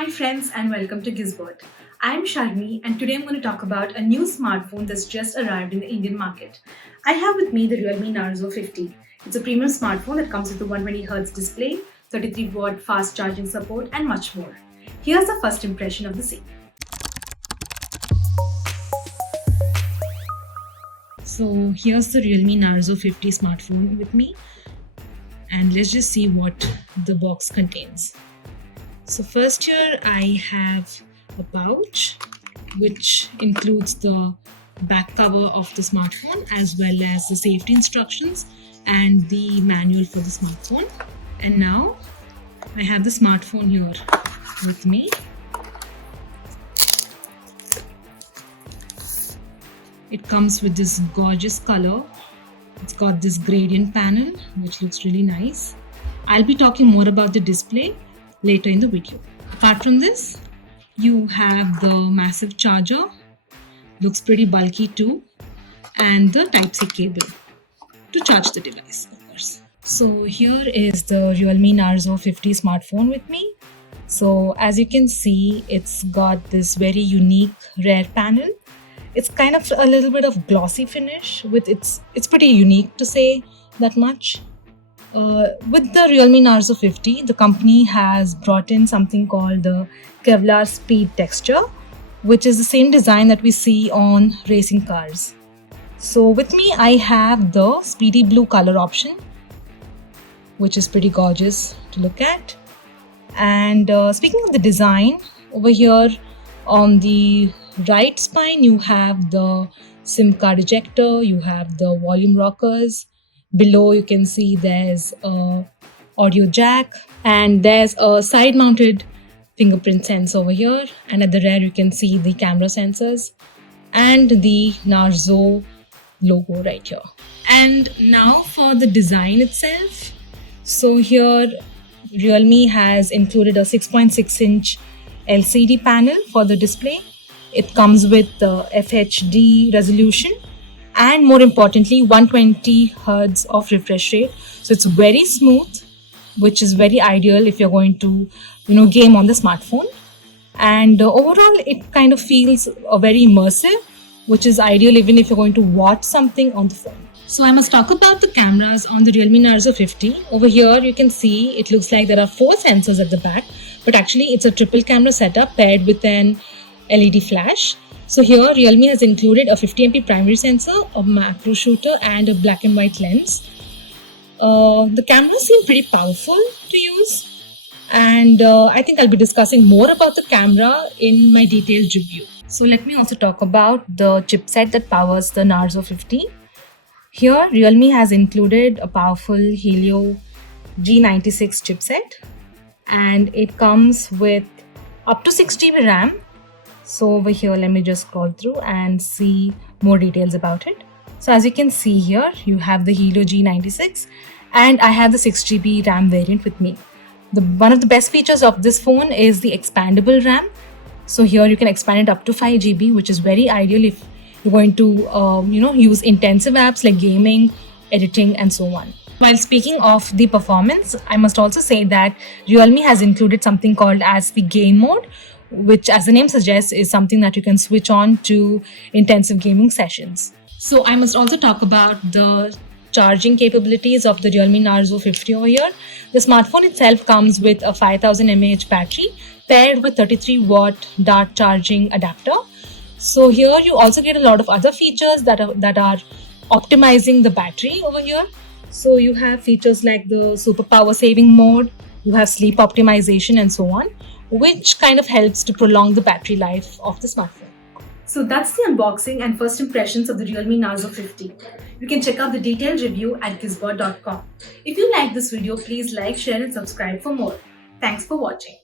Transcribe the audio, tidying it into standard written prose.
Hi friends and welcome to Gizbot. I am Sharmi and today I'm going to talk about a new smartphone that's just arrived in the Indian market. I have with me the Realme Narzo 50. It's a premium smartphone that comes with a 120Hz display, 33-watt fast charging support and much more. Here's the first impression of the same. So here's the Realme Narzo 50 smartphone with me, and let's just see what the box contains. So first here I have a pouch which includes the back cover of the smartphone as well as the safety instructions and the manual for the smartphone. And now I have the smartphone here with me. It comes with this gorgeous color. It's got this gradient panel which looks really nice. I'll be talking more about the display later in the video. Apart from this, you have the massive charger, looks pretty bulky too, and the Type-C cable to charge the device, of course. So here is the Realme Narzo 50 smartphone with me. So as you can see, it's got this very unique rear panel. It's kind of a little bit of glossy finish with it's pretty unique to say that much. With the Realme Narzo 50, the company has brought in something called the Kevlar Speed texture, which is the same design that we see on racing cars. So with me, I have the speedy blue color option, which is pretty gorgeous to look at. And speaking of the design, over here on the right spine, you have the SIM card ejector, you have the volume rockers. Below you can see there's a audio jack and there's a side mounted fingerprint sensor over here, and at the rear you can see the camera sensors and the Narzo logo right here. And now for the design itself. So here Realme has included a 6.6-inch LCD panel for the display. It comes with the FHD resolution and more importantly 120 Hz of refresh rate. So it's very smooth, which is very ideal if you're going to game on the smartphone. And overall it kind of feels very immersive, which is ideal even if you're going to watch something on the phone. So I must talk about the cameras on the Realme Narzo 50. Over here you can see it looks like there are 4 sensors at the back, but actually it's a triple camera setup paired with an LED flash. So here Realme has included a 50MP primary sensor, a macro shooter and a black and white lens. The cameras seem pretty powerful to use, and I think I'll be discussing more about the camera in my detailed review. So let me also talk about the chipset that powers the Narzo 50. Here Realme has included a powerful Helio G96 chipset, and it comes with up to 6GB RAM. So over here, let me just scroll through and see more details about it. So as you can see here, you have the Helio G96 and I have the 6GB RAM variant with me. One of the best features of this phone is the expandable RAM. So here you can expand it up to 5GB, which is very ideal if you're going to use intensive apps like gaming, editing and so on. While speaking of the performance, I must also say that Realme has included something called as the game mode, which as the name suggests is something that you can switch on to intensive gaming sessions. So I must also talk about the charging capabilities of the Realme Narzo 50 over here. The smartphone itself comes with a 5000 mAh battery paired with 33-watt dart charging adapter. So here you also get a lot of other features that are optimizing the battery over here. So you have features like the super power saving mode, you have sleep optimization and so on, which kind of helps to prolong the battery life of the smartphone. So that's the unboxing and first impressions of the Realme Narzo 50. You can check out the detailed review at gizbot.com. If you like this video, please like, share and subscribe for more. Thanks for watching.